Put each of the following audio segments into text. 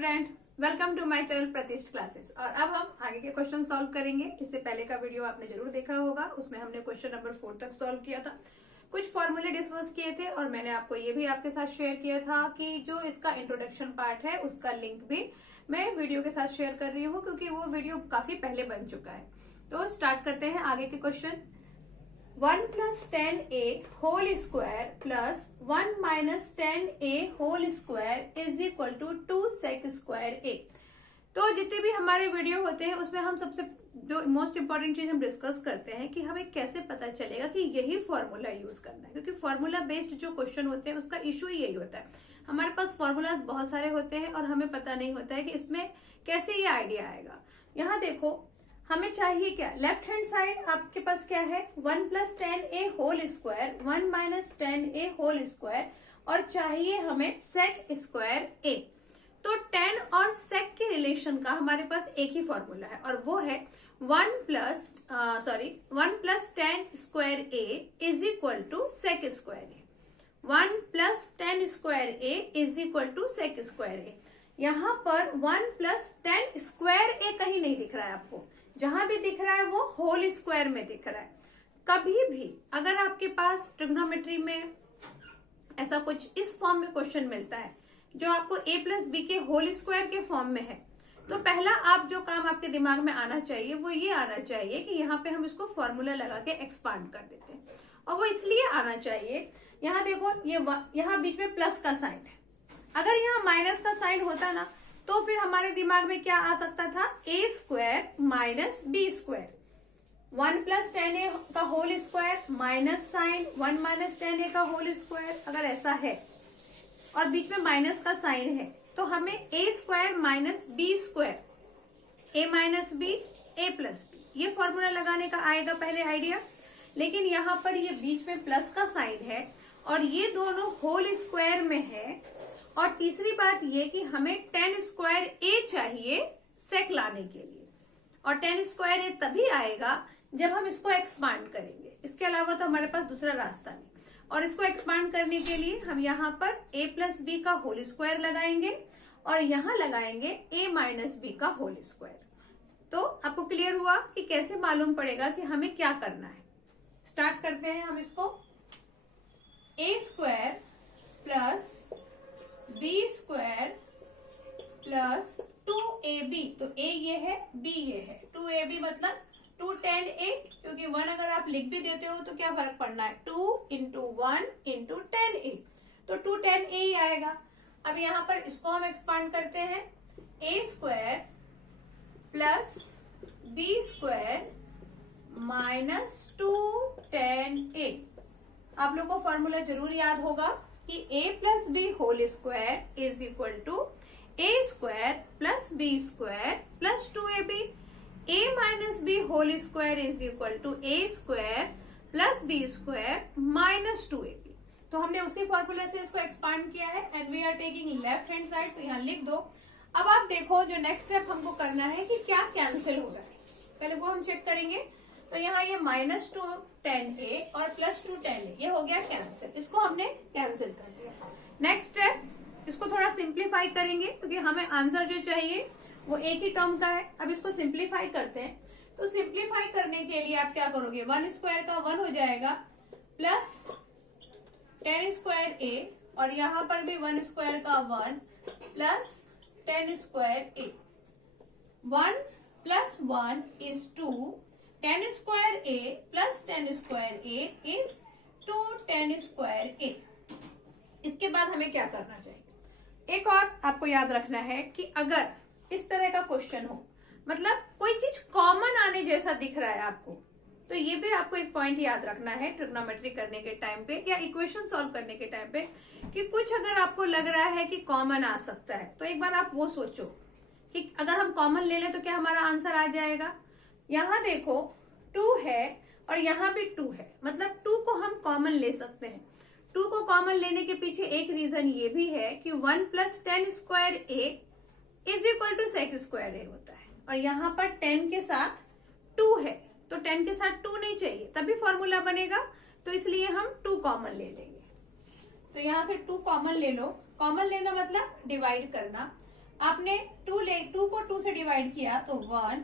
Student, welcome to my channel Pratishth classes. और अब हम आगे के क्वेश्चन सॉल्व करेंगे। इससे पहले का वीडियो आपने जरूर देखा होगा, उसमें हमने क्वेश्चन नंबर 4 तक सॉल्व किया था। कुछ फॉर्मूले डिस्कस किए थे और मैंने आपको ये भी आपके साथ शेयर किया था कि जो इसका इंट्रोडक्शन पार्ट है उसका लिंक भी मैं वीडियो के साथ शेयर कर रही हूँ, क्योंकि वो वीडियो काफी पहले बन चुका है। तो स्टार्ट करते हैं आगे के question. 1 + 10a whole square plus 1 - 10a whole square is equal to 2 sec square a। तो जितने भी हमारे वीडियो होते हैं उसमें हम सबसे जो मोस्ट इंपॉर्टेंट चीज हम डिस्कस करते हैं कि हमें कैसे पता चलेगा कि यही फॉर्मूला यूज करना है, क्योंकि फॉर्मूला बेस्ड जो क्वेश्चन होते हैं उसका इशू ही यही होता है। हमारे पास फॉर्मूला बहुत सारे होते हैं और हमें पता नहीं होता है कि इसमें कैसे ये आइडिया आएगा। यहाँ देखो, हमें चाहिए क्या, लेफ्ट हैंड साइड आपके पास क्या है, 1 + 10a whole square 1 - 10a whole square, और चाहिए हमें sec स्क्वायर a। तो 10 और sec के रिलेशन का हमारे पास एक ही फॉर्मूला है और वो है 1 + 10 square a is equal to sec square a। 1 + 10 square a is equal to sec square a। यहाँ पर 1 + 10 स्क्वायर a कहीं नहीं दिख रहा है आपको, जहां भी दिख रहा है वो होल स्क्वायर में दिख रहा है। कभी भी अगर आपके पास ट्रिग्नोमेट्री में ऐसा कुछ इस फॉर्म में क्वेश्चन मिलता है जो आपको a + b के होल स्क्वायर के फॉर्म में है, तो पहला आप जो काम आपके दिमाग में आना चाहिए वो ये आना चाहिए कि यहाँ पे हम इसको फॉर्मूला लगा के एक्सपांड कर देते हैं। और वो इसलिए आना चाहिए, यहाँ देखो ये यहाँ बीच में प्लस का साइन है, अगर यहाँ माइनस का साइन होता ना तो फिर हमारे दिमाग में क्या आ सकता था, a square minus b square. 1 + 10a का whole square minus sign 1 - 10a का होल स्क्वायर, अगर ऐसा है और बीच में माइनस का साइन है तो हमें a square minus b square, a - b a + b, ये फॉर्मूला लगाने का आएगा पहले आइडिया। लेकिन यहाँ पर ये बीच में प्लस का साइन है और ये दोनों होल स्क्वायर में है। और तीसरी बात ये कि हमें 10 स्क्वायर a चाहिए sec लाने के लिए, और 10 स्क्वायर a तभी आएगा जब हम इसको एक्सपांड करेंगे। इसके अलावा तो हमारे पास दूसरा रास्ता नहीं। और इसको एक्सपांड करने के लिए हम यहाँ पर a + b का होल स्क्वायर लगाएंगे और यहाँ लगाएंगे a - b का होल स्क्वायर। तो आपको क्लियर हुआ कि कैसे मालूम पड़ेगा कि हमें क्या करना है। स्टार्ट करते हैं हम इसको। a square plus b square plus 2ab, तो a ये है b ये है, 2ab मतलब 2 10a, क्योंकि 1 अगर आप लिख भी देते हो तो क्या फर्क पड़ना है, 2 × 1 × 10a, तो 2 10a ही आएगा। अब यहाँ पर इसको हम एक्सपांड करते हैं, a square plus b square minus 2 10a। आप लोग को फॉर्मूला जरूर याद होगा कि a + b whole square is equal to a square plus b square plus 2ab। a - b whole square is equal to a square plus b square minus 2ab। तो हमने उसी फॉर्मूले से इसको एक्सपांड किया है and we are taking left hand side, तो यहाँ लिख दो। अब आप देखो जो नेक्स्ट स्टेप हमको करना है कि क्या कैंसिल हो रहा है, पहले वो हम चेक करेंगे। तो यहाँ ये -2 10a और +2 10a ये हो गया कैंसिल, इसको हमने कैंसिल कर दिया। नेक्स्ट स्टेप, इसको थोड़ा सिंप्लीफाई करेंगे क्योंकि हमें आंसर जो चाहिए वो एक ही टर्म का है। अब इसको सिंप्लीफाई करते हैं, तो सिंप्लीफाई करने के लिए आप क्या करोगे, 1 स्क्वायर का 1 हो जाएगा प्लस 10 स्क्वायर a, और यहाँ पर भी 1 स्क्वायर का 1 plus 10 square a। 1 + 1 is 2, 10 square a plus 10 square a is 2 10 square a। इसके बाद हमें क्या करना चाहिए, एक और आपको याद रखना है कि अगर इस तरह का क्वेश्चन हो, मतलब कोई चीज कॉमन आने जैसा दिख रहा है आपको, तो ये भी आपको एक पॉइंट याद रखना है ट्रिग्नोमेट्री करने के टाइम पे या इक्वेशन सॉल्व करने के टाइम पे, कि कुछ अगर आपको लग रहा है कि कॉमन आ सकता है तो एक बार आप वो सोचो कि अगर हम कॉमन ले लें तो क्या हमारा आंसर आ जाएगा। यहाँ देखो 2 है और यहाँ भी 2 है, मतलब 2 को हम कॉमन ले सकते हैं। 2 को कॉमन लेने के पीछे एक रीजन ये भी है कि 1 + 10 square a is equal to sec square a होता है, और यहाँ पर 10 के साथ 2 है, तो 10 के साथ 2 नहीं चाहिए तभी फॉर्मूला बनेगा, तो इसलिए हम 2 कॉमन ले लेंगे। तो यहाँ से 2 कॉमन ले लो, कॉमन लेना मतलब डिवाइड करना। आपने 2 को 2 से डिवाइड किया तो 1,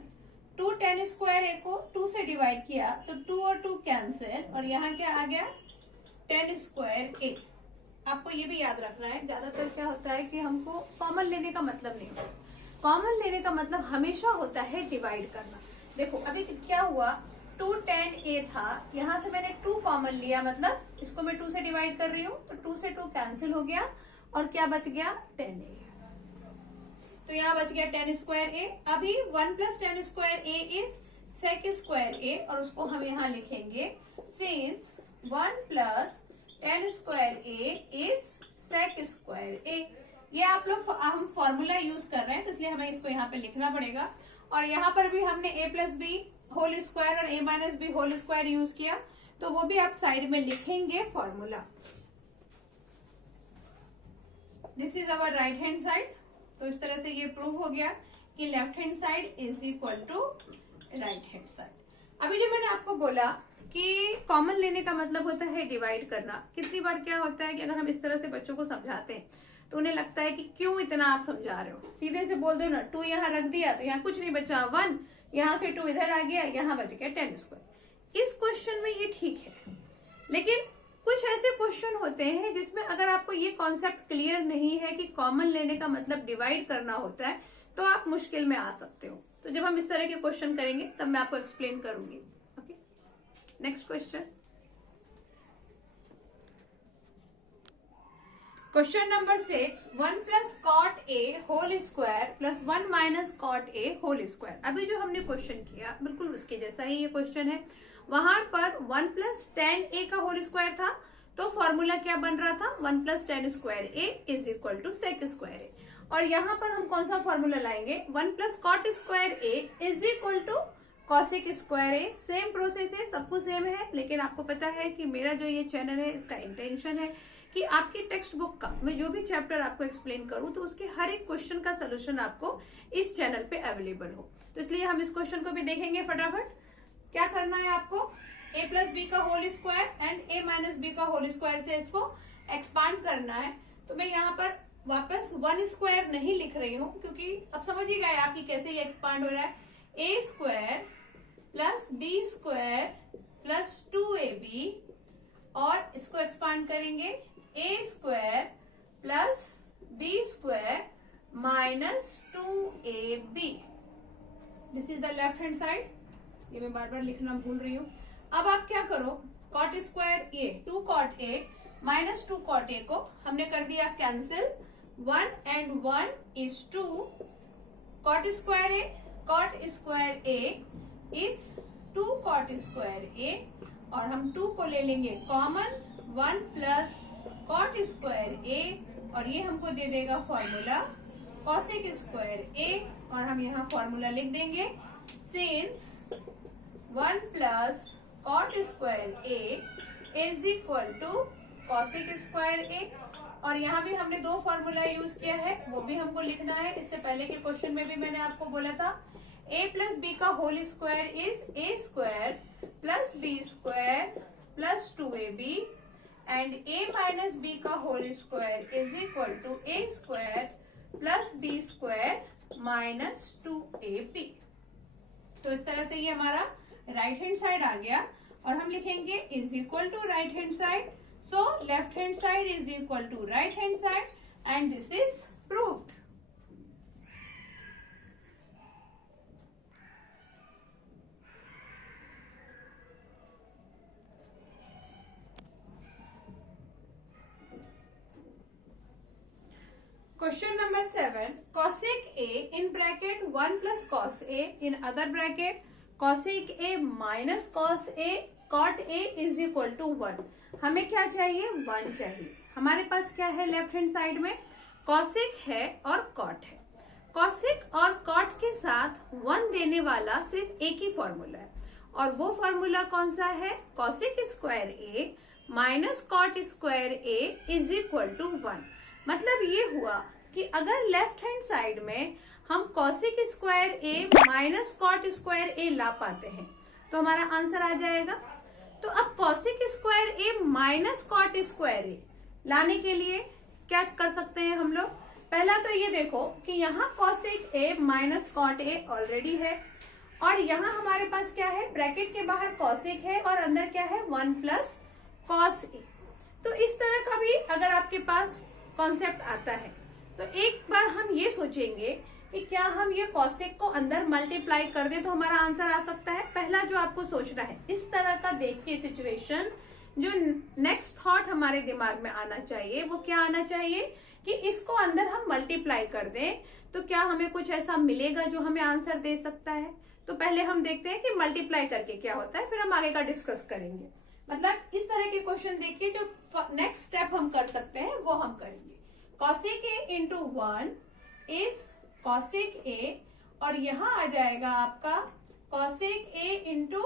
2 tan स्क्वायर ए को 2 से डिवाइड किया तो 2 और 2 कैंसिल, और यहाँ क्या आ गया tan स्क्वायर ए। आपको ये भी याद रखना है, ज्यादातर क्या होता है कि हमको कॉमन लेने का मतलब नहीं होता। कॉमन लेने का मतलब हमेशा होता है डिवाइड करना। देखो अभी क्या हुआ, 2 tan a था, यहाँ से मैंने 2 कॉमन लिया, मतलब इसको मैं 2 से डिवाइड कर रही हूँ तो 2 से 2 कैंसिल हो गया और क्या बच गया tan a। तो यहाँ बच गया tan स्क्वायर ए। अभी 1 plus tan square A is sec square A, और उसको हम यहाँ लिखेंगे since 1 plus tan square A is sec square A. ये आप लोग हम फॉर्मूला यूज कर रहे हैं तो इसलिए हमें इसको यहाँ पे लिखना पड़ेगा। और यहाँ पर भी हमने a plus B whole square और a minus B whole square use किया, तो वो भी आप साइड में लिखेंगे formula. This is our right hand side. तो इस तरह से ये प्रूव हो गया कि left hand side is equal to right hand side. अभी जो मैंने आपको बोला कि कॉमन लेने का मतलब होता है डिवाइड करना। कितनी बार क्या होता है कि अगर हम इस तरह से बच्चों को समझाते हैं तो उन्हें लगता है कि क्यों इतना आप समझा रहे हो, सीधे से बोल दो ना, 2 यहाँ रख दिया तो यहाँ कुछ नहीं बचा 1, यहाँ से 2 इधर आ गया, यहाँ बच गया tan स्क्वायर। इस क्वेश्चन में ये ठीक है, लेकिन कुछ ऐसे क्वेश्चन होते हैं जिसमें अगर आपको ये कॉन्सेप्ट क्लियर नहीं है कि कॉमन लेने का मतलब डिवाइड करना होता है तो आप मुश्किल में आ सकते हो। तो जब हम इस तरह के क्वेश्चन करेंगे तब मैं आपको एक्सप्लेन करूंगी। Okay, next question, question number 6, 1 plus cot A whole square plus 1 minus cot A whole square. अभी जो हमने क्वेश्चन किया बिल्कुल उसके जैसा ही ये क्वेश्चन है। वहां पर 1 प्लस tan ए का होल स्क्वायर था तो फॉर्मूला क्या बन रहा था, 1 plus tan square A is equal to sec square A. और यहाँ पर हम कौन सा फॉर्मूला लाएंगे, 1 plus cot square A is equal to cosec square A. Same process है, सब कुछ सेम है, लेकिन आपको पता है कि मेरा जो ये चैनल है इसका इंटेंशन है कि आपकी टेक्स्ट बुक का मैं जो भी चैप्टर आपको एक्सप्लेन करूं तो उसके हर एक क्वेश्चन का सोल्यूशन आपको इस चैनल पे अवेलेबल हो। तो इसलिए हम इस क्वेश्चन को भी देखेंगे फटाफट। क्या करना है आपको, a प्लस बी का whole square and a minus B का होल स्क्वायर से इसको एक्सपांड करना है। तो मैं यहाँ पर वापस 1 स्क्वायर नहीं लिख रही हूँ क्योंकि अब समझ ही गए आपकी कैसे ये एक्सपांड हो रहा है। a square plus B square plus 2ab, और इसको एक्सपांड करेंगे a square plus b square minus 2ab। This is the left hand side. ये मैं बार बार लिखना भूल रही हूँ। अब आप क्या करो, cot square A 2 cot A minus 2 cot A को हमने कर दिया cancel, 1 and 1 is 2, cot square A is 2 cot square A, और हम 2 को ले लेंगे common, 1 plus cot square A, और ये हमको दे देगा फॉर्मूला कॉसेक स्क्वायर ए, और हम यहाँ फॉर्मूला लिख देंगे since 1 plus cot square A is equal to cosec square A. और यहाँ भी हमने 2 फॉर्मूला यूज किया है, वो भी हमको लिखना है। इससे पहले के क्वेश्चन में भी मैंने आपको बोला था a प्लस बी का whole square is a square plus B square plus 2ab, and a minus B का whole square is equal to a square plus B square minus 2ab। तो इस तरह से ये हमारा राइट हैंड साइड आ गया, और हम लिखेंगे is equal to right hand side. So left hand side is equal to right hand side, and this is proved. Question number 7, cosec A in bracket 1 plus cos A in other bracket cosec A minus cos A cot A is equal to 1। हमें क्या चाहिए, 1 चाहिए। हमारे पास क्या है left hand side में, cosec है और cot है। cosec और cot के साथ 1 देने वाला सिर्फ एक ही फॉर्मूला है, और वो फॉर्मूला कौन सा है, cosec square A minus cot square A is equal to 1। मतलब ये हुआ कि अगर लेफ्ट हैंड साइड में हम cosec square A minus cot square ए ला पाते हैं तो हमारा आंसर आ जाएगा। तो अब cosec square A minus cot square ए लाने के लिए क्या कर सकते हैं हम लोग, पहला तो ये देखो कि यहाँ cosec A minus cot A already है, और यहाँ हमारे पास क्या है, ब्रैकेट के बाहर कॉसेक है और अंदर क्या है 1 प्लस कॉस ए। तो इस तरह का भी अगर आपके पास कॉन्सेप्ट आता है तो एक बार हम ये सोचेंगे कि क्या हम ये कॉसेक को अंदर मल्टीप्लाई कर दे तो हमारा आंसर आ सकता है। पहला जो आपको सोचना है, इस तरह का देख के सिचुएशन, जो नेक्स्ट थॉट हमारे दिमाग में आना चाहिए वो क्या आना चाहिए कि इसको अंदर हम मल्टीप्लाई कर दें तो क्या हमें कुछ ऐसा मिलेगा जो हमें आंसर दे सकता है। तो पहले हम देखते हैं कि मल्टीप्लाई करके क्या होता है, फिर हम आगे का डिस्कस करेंगे। मतलब इस तरह के क्वेश्चन देखिए, जो नेक्स्ट स्टेप हम कर सकते हैं वो हम करेंगे। Cosec A into 1 is cosec A, और यहाँ आ जाएगा आपका cosec A into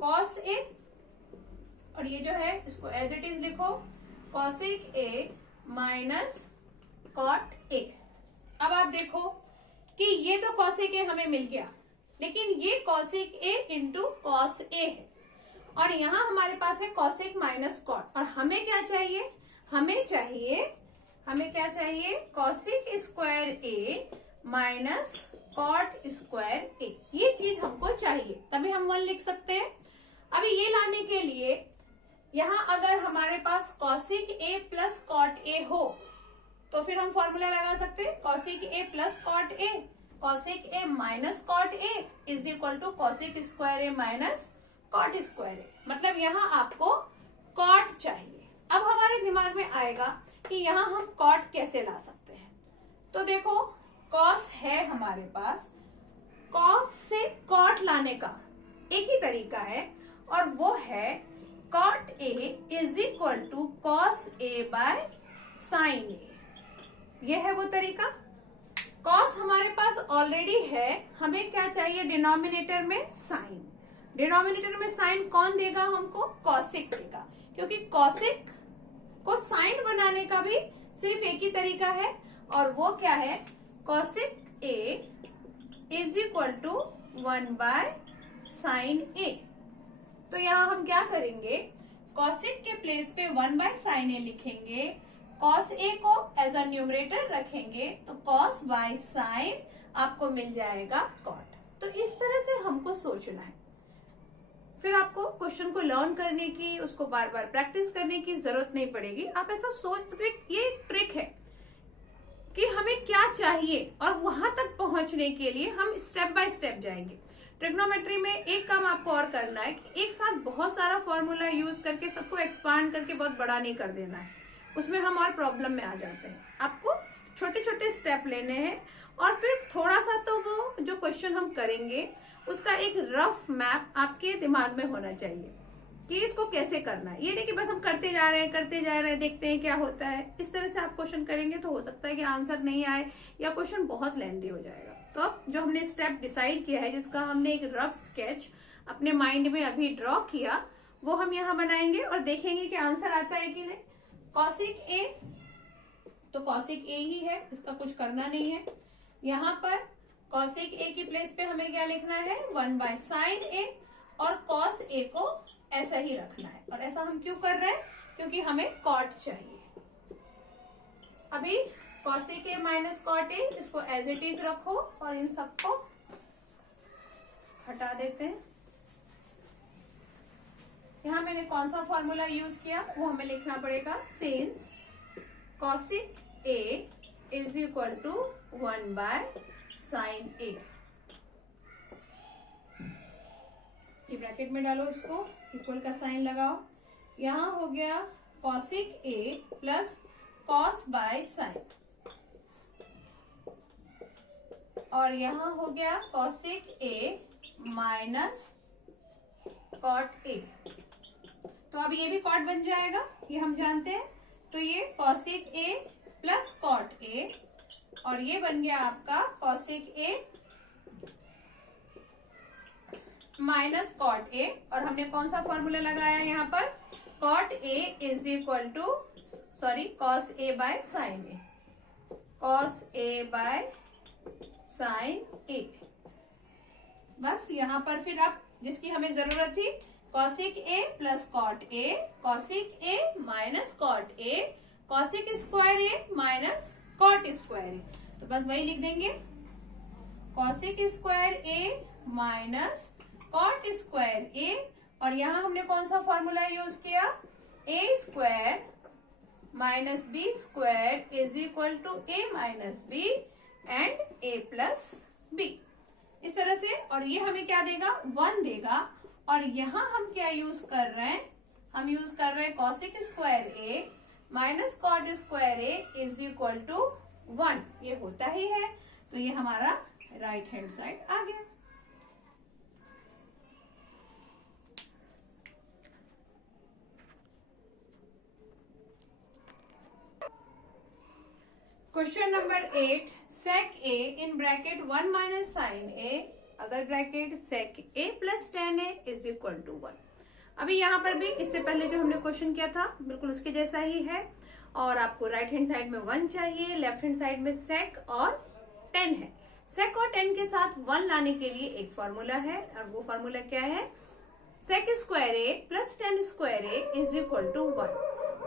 cos A, और ये जो है इसको एज इट इज लिखो, cosec A minus cot A. अब आप देखो कि ये तो कॉसेक ए हमें मिल गया, लेकिन ये कॉसेक ए इंटू कॉस ए है, और यहाँ हमारे पास है कॉसेक माइनस कॉट, और हमें क्या चाहिए, हमें क्या चाहिए cosec square A minus cot square A. ये चीज हमको चाहिए, तभी हम 1 लिख सकते हैं। अभी ये लाने के लिए यहाँ अगर हमारे पास cosec A plus cot A हो तो फिर हम फॉर्मूला लगा सकते हैं, cosec A plus cot A, cosec A minus cot A is equal to cosec square A minus cot square A. मतलब यहाँ आपको कॉट चाहिए। अब हमारे दिमाग में आएगा कि यहाँ हम कॉट कैसे ला सकते हैं। तो देखो कॉस है हमारे पास, कॉस से कॉट लाने का एक ही तरीका है, और वो है cot A is equal to cos A by sine A. ये है वो तरीका। कॉस हमारे पास ऑलरेडी है, हमें क्या चाहिए डिनोमिनेटर में साइन। डिनोमिनेटर में साइन कौन देगा हमको, कॉसेक देगा, क्योंकि कॉसेक को साइन बनाने का भी सिर्फ एक ही तरीका है, और वो क्या है, cosec A is equal to 1 by sine A. तो यहाँ हम क्या करेंगे, कॉसेक के प्लेस पे 1 बाय साइन ए लिखेंगे, कॉस ए को एज अ न्यूमरेटर रखेंगे, तो कॉस बाय साइन आपको मिल जाएगा कॉट। तो इस तरह से हमको सोचना है। फिर आपको क्वेश्चन को लर्न करने की, उसको बार बार प्रैक्टिस करने की जरूरत नहीं पड़ेगी। आप ऐसा सोच, ये ट्रिक है कि हमें क्या चाहिए, और वहां तक पहुंचने के लिए हम स्टेप बाय स्टेप जाएंगे। ट्रिग्नोमेट्री में एक काम आपको और करना है कि एक साथ बहुत सारा फॉर्मूला यूज करके सबको एक्सपांड करके बहुत बड़ा नहीं कर देना है, उसमें हम और प्रॉब्लम में आ जाते हैं। आपको छोटे छोटे स्टेप लेने हैं, और फिर थोड़ा सा तो वो जो क्वेश्चन हम करेंगे उसका एक रफ मैप आपके दिमाग में होना चाहिए कि इसको कैसे करना है। ये नहीं कि बस हम करते जा रहे हैं, देखते हैं क्या होता है। इस तरह से आप क्वेश्चन करेंगे तो हो सकता है कि आंसर नहीं आए, या क्वेश्चन बहुत लेंथी हो जाएगा। तो अब जो हमने स्टेप डिसाइड किया है, जिसका हमने एक रफ स्केच अपने माइंड में अभी ड्रॉ किया, वो हम यहाँ बनाएंगे और देखेंगे कि आंसर आता है कि नहीं। कॉसेक ए तो कॉसेक ए ही है, इसका कुछ करना नहीं है। यहाँ पर कॉसेक ए की प्लेस पे हमें क्या लिखना है, 1 बाय साइन ए, और कॉस ए को ऐसा ही रखना है। और ऐसा हम क्यों कर रहे हैं, क्योंकि हमें कॉट चाहिए। अभी cosec A minus cot A, इसको एज इट इज रखो और इन सबको हटा देते हैं। यहाँ मैंने कौन सा फॉर्मूला यूज किया वो हमें लिखना पड़ेगा, since cosec A is equal to 1 by sine A. ये ब्रैकेट में डालो, इसको इक्वल का साइन लगाओ। यहाँ हो गया cosec A plus cos by sine, और यहाँ हो गया cosec A minus cot A. तो अब ये भी कॉट बन जाएगा, ये हम जानते हैं। तो ये cosec A plus cot A, और ये बन गया आपका cosec A minus cot A. और हमने कौन सा फॉर्मूला लगाया यहाँ पर, cot A is equal to cos A by sine A, cos A by sine A. बस यहाँ पर फिर आप जिसकी हमें जरूरत थी, cosec A plus cot A, cosec A minus cot A, cosec square A minus cot square A. तो बस वही लिख देंगे, cosec square A minus cot square A, और यहां हमने कौन सा फॉर्मूला यूज किया, A square minus B square is equal to A minus B and A plus B, इस तरह से। और ये हमें क्या देगा, 1 देगा। और यहां हम क्या यूज कर रहे हैं, हम यूज कर रहे हैं cosec square A minus cot square A is equal to 1, ये होता ही है। तो ये हमारा राइट हैंड साइड आ गया। Question number 8, sec a in bracket 1 minus sin a अगर bracket sec a plus tan a is equal to 1। अभी यहाँ पर भी इससे पहले जो हमने क्वेश्चन किया था बिल्कुल उसके जैसा ही है, और आपको राइट हैंड साइड में 1 चाहिए, लेफ्ट हैंड साइड में sec और tan है। sec और tan के साथ 1 लाने के लिए एक फॉर्मूला है, और वो फॉर्मूला क्या है, sec square a plus tan square a is equal to 1।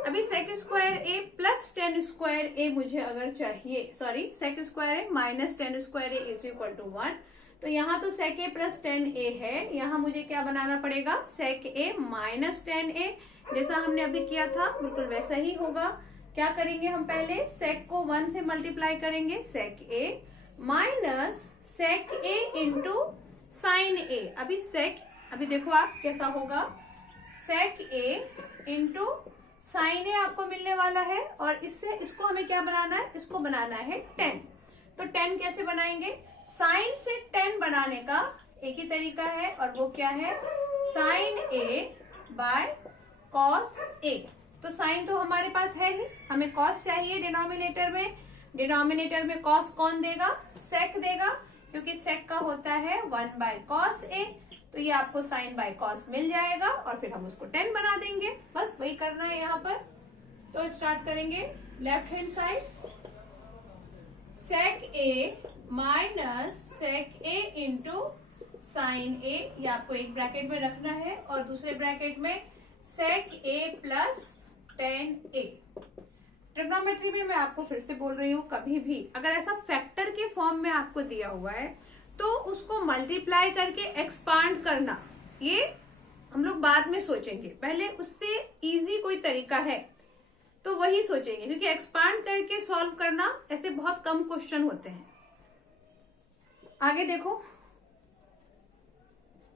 अभी sec square a plus tan square a मुझे अगर चाहिए, sorry sec square a minus tan square a is equal to 1, तो यहाँ तो sec a plus tan a है, यहाँ मुझे क्या बनाना पड़ेगा, sec a minus tan a, जैसा हमने अभी किया था बिल्कुल वैसा ही होगा। क्या करेंगे हम, पहले sec को 1 से मल्टीप्लाई करेंगे, sec a minus sec a into sine a। अभी देखो आप कैसा होगा, sec a इंटू साइन ए आपको मिलने वाला है, और इससे इसको हमें क्या बनाना है, इसको बनाना है tan। तो tan कैसे बनाएंगे, साइन से tan बनाने का एक ही तरीका है, और वो क्या है, साइन ए बाय कॉस ए। तो साइन तो हमारे पास है ही, हमें कॉस चाहिए डिनोमिनेटर में। डिनोमिनेटर में कॉस कौन देगा, sec देगा, क्योंकि sec का होता है 1 बाय कॉस ए। तो ये आपको साइन बाय कॉस मिल जाएगा, और फिर हम उसको 10 बना देंगे। बस वही करना है यहाँ पर। तो स्टार्ट करेंगे left hand side, sec a minus sec a into sine a, ये आपको एक ब्रैकेट में रखना है, और दूसरे ब्रैकेट में sec a plus tan a। Trigonometry में मैं आपको फिर से बोल रही हूँ, कभी भी अगर ऐसा फैक्टर के फॉर्म में आपको दिया हुआ है तो उसको मल्टीप्लाई करके एक्सपांड करना, ये हम लोग बाद में सोचेंगे, पहले उससे इजी कोई तरीका है तो वही सोचेंगे, क्योंकि एक्सपांड करके सॉल्व करना ऐसे बहुत कम क्वेश्चन होते हैं। आगे देखो,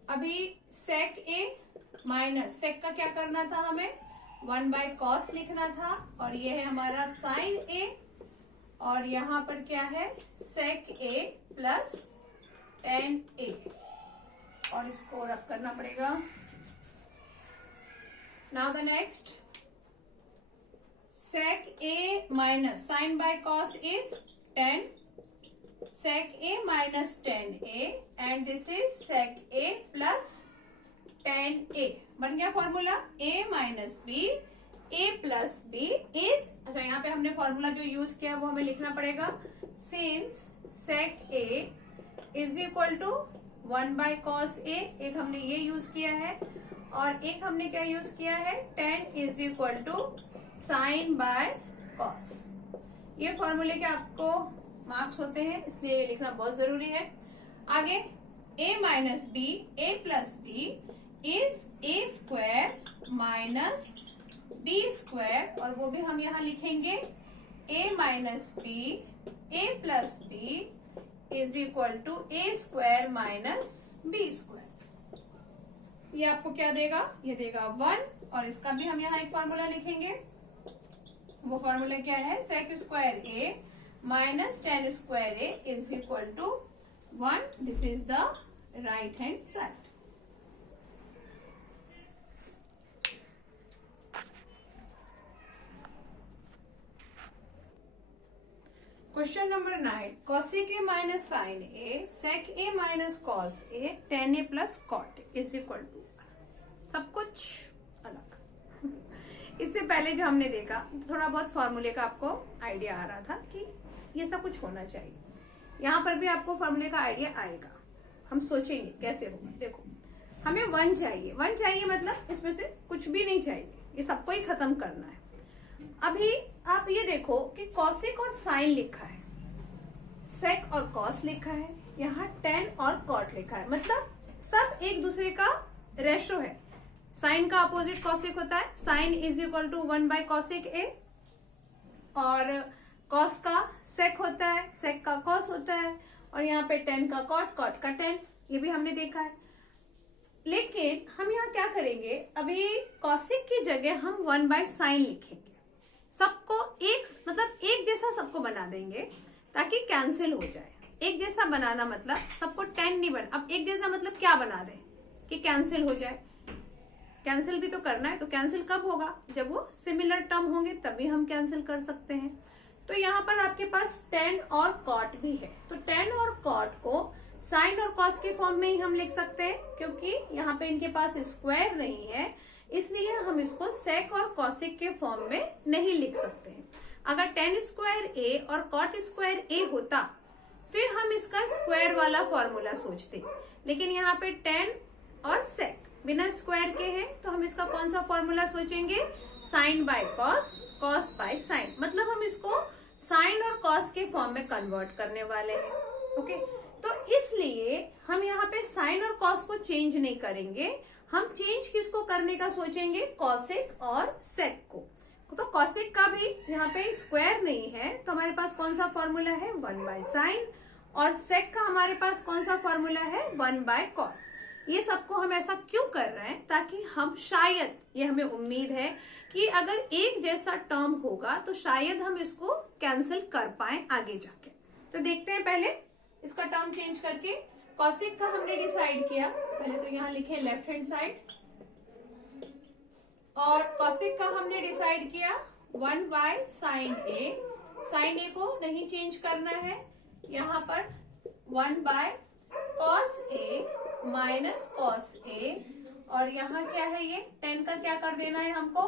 अभी sec a माइनस sec का क्या करना था, हमें 1 बाय कॉस लिखना था, और ये है हमारा साइन a, और यहाँ पर क्या है sec a plus tan a, और इसको रब करना पड़ेगा। Now the next, sec a minus sine by cos is tan, sec a minus tan a, and this is sec a plus tan a। बन गया formula, a minus B a plus B is, अच्छा यहाँ पे हमने formula जो use किया वो हमें लिखना पड़ेगा, since sec a is equal to 1 by cos a, एक हमने ये यूज किया है, और एक हमने क्या यूज किया है, tan is equal to sine by cos. ये फॉर्मूले के आपको मार्क्स होते हैं, इसलिए ये लिखना बहुत जरूरी है। आगे a minus B a plus B is a square minus B square, और वो भी हम यहाँ लिखेंगे a minus B a plus B is equal to a square minus B square. ये आपको क्या देगा, ये देगा 1, और इसका भी हम यहाँ एक फॉर्मूला लिखेंगे। वो फॉर्मूला क्या है, sec square a minus tan square a is equal to 1। This is the right hand side. Question number 9, cosec a minus sine a sec a minus cos a tan a plus cot a is equal to, सब कुछ अलग। इससे पहले जो हमने देखा थोड़ा बहुत फॉर्मूले का आपको आइडिया आ रहा था कि ये सब कुछ होना चाहिए। यहाँ पर भी आपको फॉर्मूले का आइडिया आएगा, हम सोचेंगे कैसे होगा। देखो हमें 1 चाहिए, 1 चाहिए मतलब इसमें से कुछ भी नहीं चाहिए, ये सबको ही खत्म करना है। अभी आप ये देखो कि कॉसेक और साइन लिखा है, सेक और कॉस लिखा है, यहाँ टेन और कॉट लिखा है, मतलब सब एक दूसरे का रेशो है। साइन का अपोजिट कॉसेक होता है, sine is equal to 1/cosec A, और कॉस का सेक होता है, सेक का कॉस होता है, और यहाँ पे टेन का कॉट, कॉट का टेन, ये भी हमने देखा है। लेकिन हम यहाँ क्या करेंगे, अभी कॉसेक की जगह हम 1/sin लिखेंगे, सबको एक मतलब एक जैसा सबको बना देंगे ताकि कैंसिल हो जाए। एक जैसा बनाना मतलब सबको 10 नहीं बना, अब एक जैसा मतलब क्या बना दें कि कैंसिल हो जाए, कैंसिल भी तो करना है। तो कैंसिल कब होगा, जब वो सिमिलर टर्म होंगे तभी हम कैंसिल कर सकते हैं। तो यहाँ पर आपके पास टेन और कॉट भी है, तो टेन और कॉट को साइन और कॉस के फॉर्म में ही हम लिख सकते हैं, क्योंकि यहाँ पे इनके पास स्क्वायर नहीं है, इसलिए हम इसको सेक और कॉसेक के फॉर्म में नहीं लिख सकते हैं। अगर टेन स्क्वायर ए और कॉट स्क्वायर ए होता फिर हम इसका स्क्वायर वाला फॉर्मूला सोचते, लेकिन यहाँ पे टेन और सेक बिना स्क्वायर के हैं, तो हम इसका कौन सा फॉर्मूला सोचेंगे, sine by cos, cos by sine, मतलब हम इसको साइन और कॉस के फॉर्म में कन्वर्ट करने वाले हैं। ओके, तो इसलिए हम यहाँ पे साइन और कॉस को चेंज नहीं करेंगे, हम चेंज किसको करने का सोचेंगे, कॉसेक और सेक को। तो कॉसेक का भी यहाँ पे स्क्वायर नहीं है, तो हमारे पास कौन सा फॉर्मूला है, 1/sin, और सेक का हमारे पास कौन सा फॉर्मूला है, 1/cos। ये सबको हम ऐसा क्यों कर रहे हैं, ताकि हम शायद, ये हमें उम्मीद है कि अगर एक जैसा टर्म होगा तो शायद हम इसको कैंसिल कर पाए आगे जाके। तो देखते हैं पहले इसका टर्म चेंज करके। कॉसेक का हमने डिसाइड किया, पहले तो यहाँ लिखे लेफ्ट हैंड साइड, और कॉसेक का हमने डिसाइड किया 1/sin A। sin A को नहीं चेंज करना है, यहाँ पर 1/cos A minus cos A, और यहाँ क्या है, ये 10 का क्या कर देना है हमको,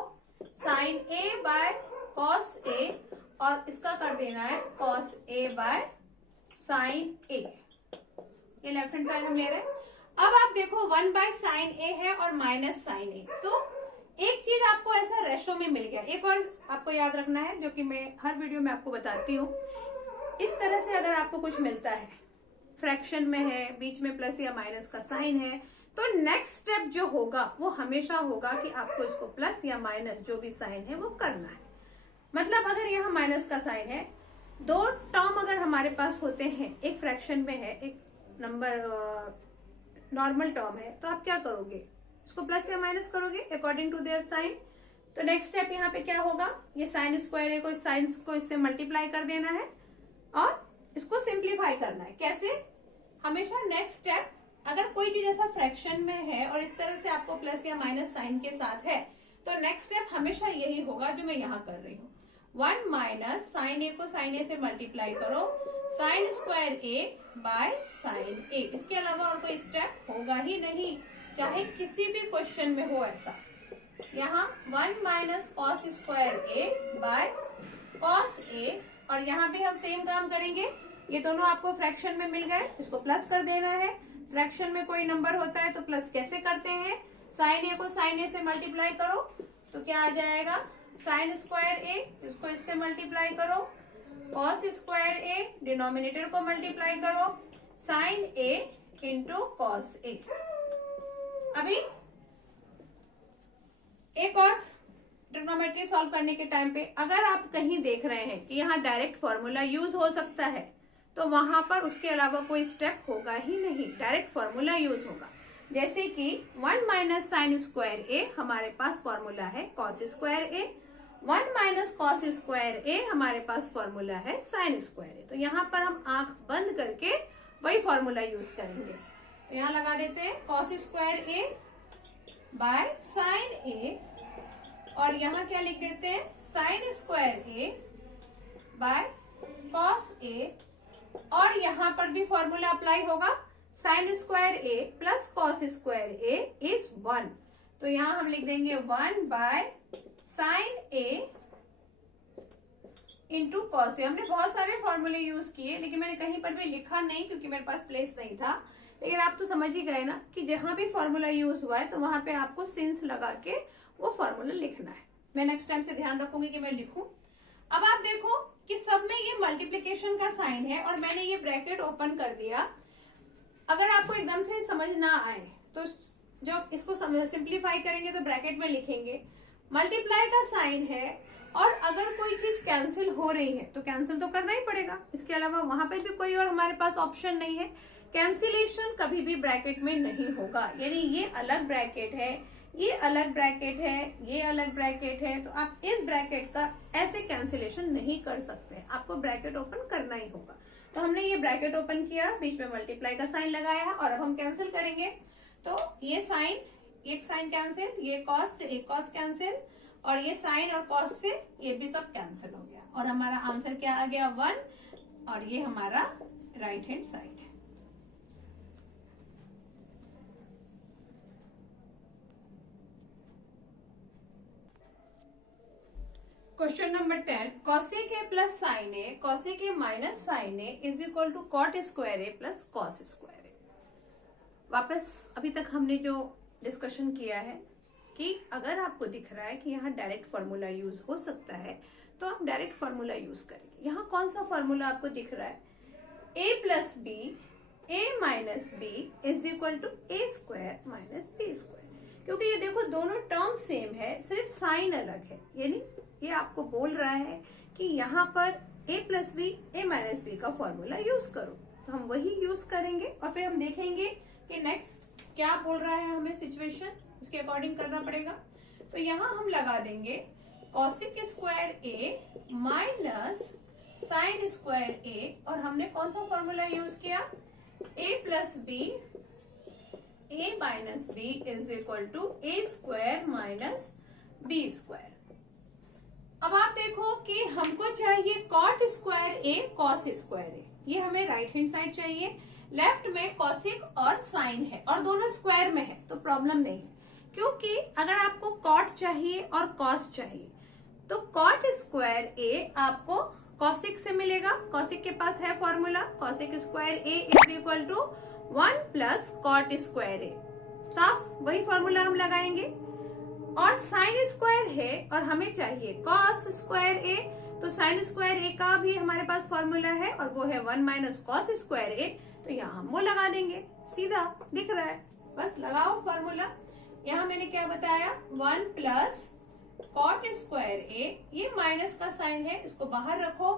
sin A/cos A, और इसका कर देना है cos A/sin A। ये लेफ्ट हैंड साइड हम ले रहे हैं। अब आप देखो 1/sin A है और माइनस sin A, तो एक चीज आपको ऐसा रेशो में मिल गया। एक और आपको याद रखना है, जो कि मैं हर वीडियो में आपको बताती हूँ, इस तरह से अगर आपको कुछ मिलता है, फ्रैक्शन में है, बीच में प्लस या माइनस का साइन है, तो नेक्स्ट स्टेप जो होगा वो हमेशा होगा कि आपको इसको प्लस या माइनस जो भी साइन है वो करना है। मतलब अगर यहाँ माइनस का साइन है, दो टर्म अगर हमारे पास होते हैं, एक फ्रैक्शन में है, एक नंबर नॉर्मल टर्म है, तो आप क्या करोगे, इसको प्लस या माइनस करोगे अकॉर्डिंग टू देयर साइन। तो नेक्स्ट स्टेप यहाँ पे क्या होगा, ये साइन स्क्वायर है, कोई साइन को इससे मल्टीप्लाई कर देना है और इसको सिंप्लीफाई करना है। कैसे, हमेशा नेक्स्ट स्टेप, अगर कोई चीज ऐसा फ्रैक्शन में है और इस तरह से आपको प्लस या माइनस साइन के साथ है, तो नेक्स्ट स्टेप हमेशा यही होगा जो मैं यहाँ कर रही हूँ, 1 माइनस साइन ए को साइन ए से मल्टीप्लाई करो, sine square A by sine A. इसके अलावा और कोई स्टेप होगा ही नहीं, चाहे किसी भी क्वेश्चन में हो ऐसा। यहाँ 1 minus cos square A by cos A, और यहाँ भी हम सेम काम करेंगे। ये दोनों आपको फ्रैक्शन में मिल गए, इसको प्लस कर देना है। फ्रैक्शन में कोई नंबर होता है तो प्लस कैसे करते हैं, साइन ए को साइन ए से मल्टीप्लाई करो तो क्या आ जाएगा, साइन स्क्वायर ए, इसको इससे मल्टीप्लाई करो, कॉस स्क्वायर ए, डिनोमिनेटर को मल्टीप्लाई करो, साइन ए इंटू कॉस ए। अभी एक और ट्रिग्नोमेट्री सॉल्व करने के टाइम पे अगर आप कहीं देख रहे हैं कि यहाँ डायरेक्ट फॉर्मूला यूज हो सकता है, तो वहां पर उसके अलावा कोई स्टेप होगा ही नहीं, डायरेक्ट फॉर्मूला यूज होगा। जैसे कि 1 माइनस साइन स्क्वायर ए हमारे पास फॉर्मूला है कॉस स्क्वायर ए, 1 माइनस कॉस स्क्वायर ए हमारे पास फॉर्मूला है साइन स्क्वायर ए। तो यहाँ पर हम आंख बंद करके वही फॉर्मूला यूज करेंगे। तो यहाँ लगा देते हैं cos square A by sine A, और यहाँ क्या लिख देते हैं, sine square A by cos A, और यहाँ पर भी फॉर्मूला अप्लाई होगा, sine square A plus cos square A is 1। तो यहाँ हम लिख देंगे 1 by sine A into cos A. हमने बहुत सारे फॉर्मूले यूज किए, लेकिन मैंने कहीं पर भी लिखा नहीं क्योंकि मेरे पास प्लेस नहीं था। लेकिन आप तो समझ ही गए ना कि जहां भी फॉर्मूला यूज हुआ है तो वहां पे आपको सिंस लगा के वो फॉर्मूला लिखना है। मैं नेक्स्ट टाइम से ध्यान रखूंगी कि मैं लिखूं। अब आप देखो कि सब में ये मल्टीप्लीकेशन का साइन है और मैंने ये ब्रैकेट ओपन कर दिया। अगर आपको एकदम से समझ ना आए तो जब इसको सिंप्लीफाई करेंगे तो ब्रैकेट में लिखेंगे मल्टीप्लाई का साइन है, और अगर कोई चीज कैंसिल हो रही है तो कैंसिल तो करना ही पड़ेगा। इसके अलावा वहां पे भी कोई और हमारे पास ऑप्शन नहीं है। कैंसिलेशन कभी भी ब्रैकेट में नहीं होगा, यानी ये अलग ब्रैकेट है, ये अलग ब्रैकेट है, ये अलग ब्रैकेट है, तो आप इस ब्रैकेट का ऐसे कैंसिलेशन नहीं कर सकते, आपको ब्रैकेट ओपन करना ही होगा। तो हमने ये ब्रैकेट ओपन किया, बीच में मल्टीप्लाई का साइन लगाया और अब हम कैंसिल करेंगे। तो ये साइन, एक साइन कैंसिल, ये कॉस से एक कॉस कैंसिल, और ये साइन और कॉस से ये भी सब कैंसिल हो गया, और हमारा आंसर क्या आ गया 1, और ये हमारा राइट हैंड साइड है। Question number 10, cosec A plus sine A cosec A minus sine A is equal to cot square A plus cos square A. वापस अभी तक हमने जो डिस्कशन किया है कि अगर आपको दिख रहा है कि यहाँ डायरेक्ट फॉर्मूला यूज हो सकता है तो आप डायरेक्ट फॉर्मूला यूज करेंगे। यहाँ कौन सा फॉर्मूला आपको दिख रहा है, a plus B A minus B is equal to A square minus B square. क्योंकि ये देखो दोनों टर्म सेम है, सिर्फ साइन अलग है, यानी ये आपको बोल रहा है कि यहाँ पर a plus B A minus B का फॉर्मूला यूज करो। तो हम वही यूज करेंगे और फिर हम देखेंगे कि नेक्स्ट क्या बोल रहा है, हमें सिचुएशन उसके अकॉर्डिंग करना पड़ेगा। तो यहाँ हम लगा देंगे cosec square A minus sine square A, और हमने कौन सा फॉर्मूला यूज किया, a plus B A minus B is equal to A square minus B square. अब आप देखो कि हमको चाहिए cot square A cos square A, ये हमें राइट हैंड साइड चाहिए। लेफ्ट में कॉसिक और साइन है और दोनों स्क्वायर में है तो प्रॉब्लम नहीं है, क्योंकि अगर आपको कॉट चाहिए और कॉस चाहिए तो कॉट स्क्वायर ए आपको कॉसिक से मिलेगा। कॉसिक के पास है formula, cosec square A is equal to 1 plus cot square A, साफ वही फॉर्मूला हम लगाएंगे। और साइन स्क्वायर है और हमें चाहिए कॉस स्क्वायर ए, तो साइन स्क्वायर ए का भी हमारे पास फॉर्मूला है और वो है 1 माइनस कॉस स्क्वायर ए, तो यहाँ हम वो लगा देंगे, सीधा दिख रहा है, बस लगाओ फॉर्मूला। यहाँ मैंने क्या बताया, 1 प्लस कॉट स्क्वायर ए, ये माइनस का साइन है, इसको बाहर रखो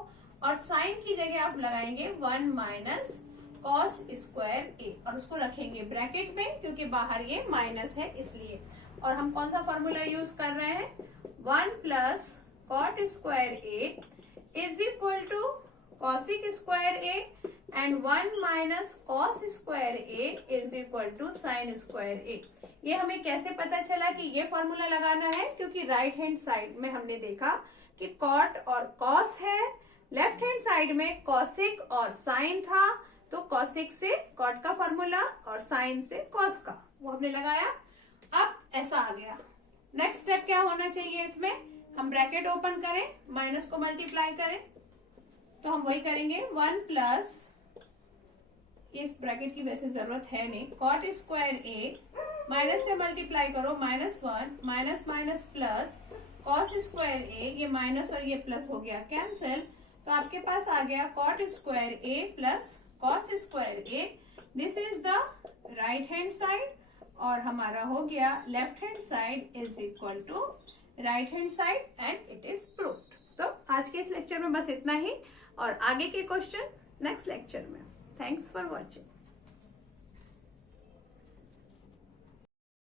और साइन की जगह आप लगाएंगे 1 माइनस कॉस स्क्वायर ए और उसको रखेंगे ब्रैकेट में, क्योंकि बाहर ये माइनस है इसलिए। और हम कौन सा फॉर्मूला यूज कर रहे हैं, 1 plus cot square A is equal to cosec square A and 1 minus cos square A is equal to sine square A. ये हमें कैसे पता चला कि ये फॉर्मूला लगाना है, क्योंकि राइट हैंड साइड में हमने देखा कि कॉट और कॉस है, लेफ्ट हैंड साइड में कॉसिक और साइन था, तो कॉसिक से कॉट का फॉर्मूला और साइन से कॉस का, वो हमने लगाया। अब ऐसा आ गया, नेक्स्ट स्टेप क्या होना चाहिए, इसमें हम ब्रैकेट ओपन करें, माइनस को मल्टीप्लाई करें, तो हम वही करेंगे 1 प्लस, इस ब्रैकेट की वैसे जरूरत है नहीं, कॉट स्क्वायर ए माइनस से मल्टीप्लाई करो -1 minus minus plus cos square A, ये माइनस और ये प्लस हो गया कैंसिल, तो आपके पास आ गया cot square A plus cos square A. This is the right hand side और हमारा हो गया left hand side is equal to right hand side and it is proved. तो आज के इस लेक्चर में बस इतना ही और आगे के क्वेश्चन नेक्स्ट लेक्चर में। Thanks for watching.